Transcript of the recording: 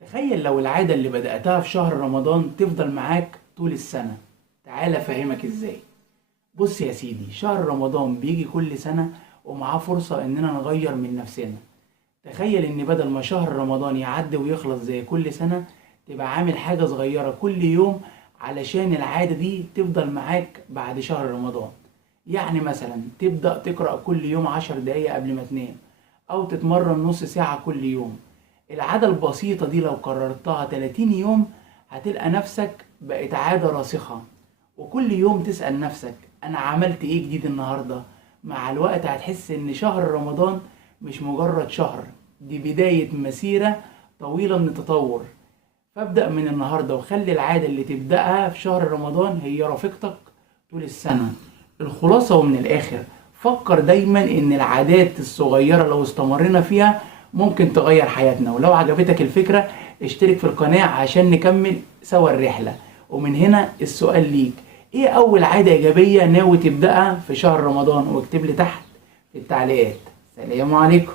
تخيل لو العادة اللي بدأتها في شهر رمضان تفضل معاك طول السنة. تعال أفهمك إزاي. بص يا سيدي، شهر رمضان بيجي كل سنة ومعاه فرصة إننا نغير من نفسنا. تخيل إن بدل ما شهر رمضان يعدي ويخلص زي كل سنة، تبقى عامل حاجة صغيرة كل يوم علشان العادة دي تفضل معاك بعد شهر رمضان. يعني مثلا تبدأ تقرأ كل يوم 10 دقايق قبل ما تنام، أو تتمرن نص ساعة كل يوم. العادة البسيطة دي لو كررتها 30 يوم هتلقى نفسك بقت عادة راسخة. وكل يوم تسأل نفسك أنا عملت إيه جديد النهاردة. مع الوقت هتحس إن شهر رمضان مش مجرد شهر، دي بداية مسيرة طويلة من التطور. فابدأ من النهاردة وخلي العادة اللي تبدأها في شهر رمضان هي رفيقتك طول السنة. الخلاصة ومن الآخر، فكر دايما إن العادات الصغيرة لو استمرنا فيها ممكن تغير حياتنا. ولو عجبتك الفكرة اشترك في القناة عشان نكمل سوا الرحلة. ومن هنا السؤال ليك، ايه أول عادة إيجابية ناوي تبدأها في شهر رمضان؟ واكتب لي تحت في التعليقات. سلام عليكم.